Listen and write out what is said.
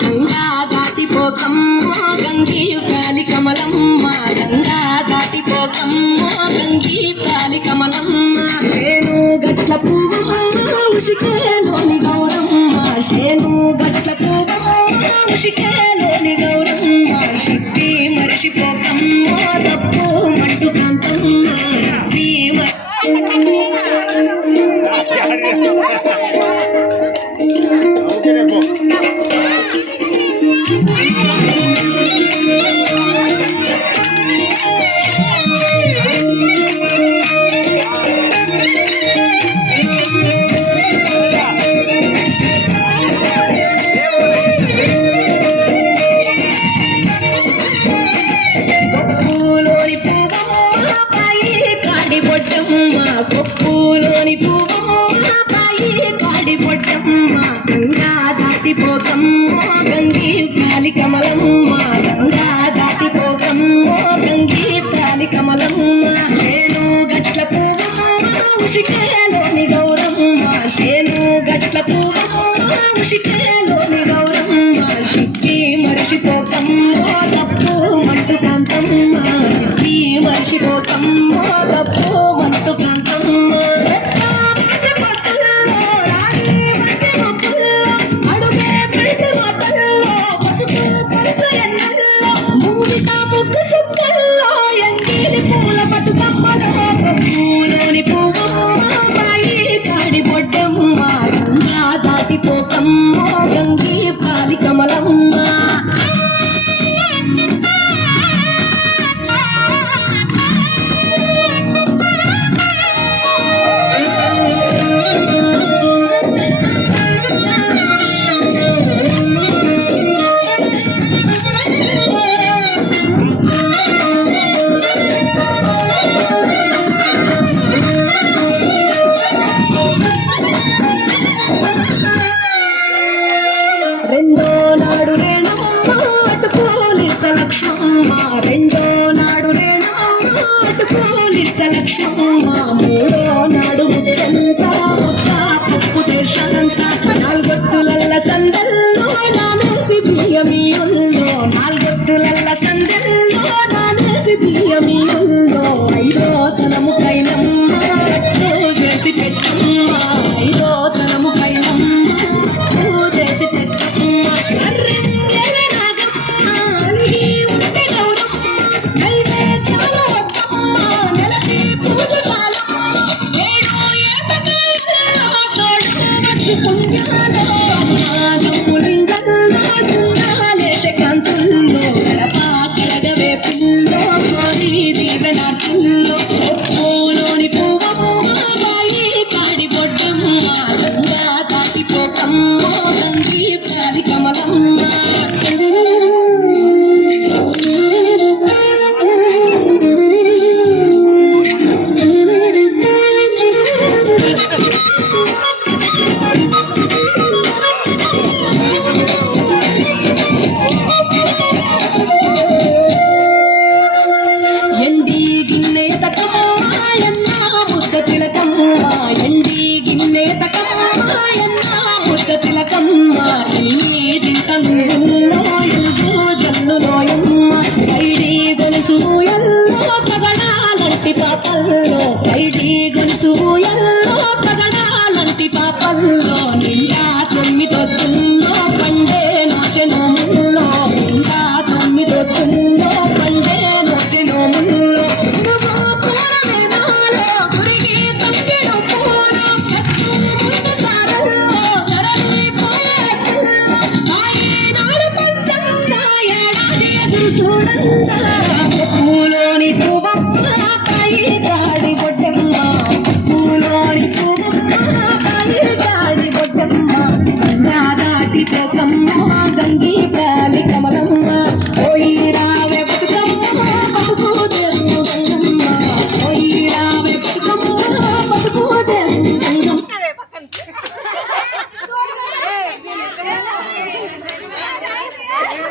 గంగా దాటిపోకమ్మ గంగీయు కాలి కమలమ్మ గంగా దాటిపోకమ్మ గంగీయు కాలి కమలమ్మ శేను గట్ల పువ్వమ్మ ఉషికేలోని గౌరమ్మ శేను గట్ల పువ్వమ్మ ఉషికేలోని గౌరమ్మ శక్తి మరిచిపోకమ్మ తప్పు మంటు కాంతమ్మ శక్తి కొప్పులోని పువ్వమ్మ పాయి కాడి పొట్టమ్మ గంగా దాటిపోకమ్మ గంగీ కాలి కమలమ్మ గంగా దాటిపోకమ్మ గంగీ కాలి కమలమ్మ శేను గట్ల పువ్వమ్మ ఉషికేలోని గౌరమ్మ శేను గట్ల పువ్వమ్మ ఉషికేలోని గౌరమ్మ శక్తి మరిచిపోకమ్మ తప్పు మంటు కాంతమ్మ శక్తి మరిచిపోకమ్మ తప్పు మంటు కాంతమ్మ పూలోని పువ్వమ్మ బాయి కాడి పొట్టమ్మ గంగా దాటిపోకమ్మ గంగీ కాలి కమలమ్మ రెండో నాడు రేణమ్మ అటు పోలీస లక్ష్మమ్మ రెండో నాడు రేణమ్మ అటు పోలీస లక్ష్మమ్మ మూడో నాడు ముట్టంతా ముక్క పప్పు దేశంతా నాలుగొత్తులల్ల సందల్లో నానేసి బియ్యమియుల్లో నాలుగొత్తులల్ల సందల్లో నానేసి బియ్యమియుల్లో ఐదో తనము కైలమ్మ అట్టు చేసి పెట్టమ్మ ఐదో తనము కైలమ్మ చేసి కాంతుల్లో గడప కడగవే పిల్లో కోరి దీవెనార్తుల్లో పూలోని పువ్వమ్మ బాయి కాడి పొట్టమ్మ గంగా దాటిపోకమ్మ గంగీ కాలి కమలమ్మ ఎండి గిన్నె తకమ్మ ఎన్న ముద్ద చిలకమ్మ ఎండి గిన్నె తకమ్మ ఎన్న ముద్ద చిలకమ్మ తింటనులో ఎల్లు జల్లులోయమ్మ ఐడి గొలుసు ఎల్లో పగడాలంటి పాపల్లో ఐడి గొలుసు ఎల్లో పగడాలంటి పాపల్లో నిండా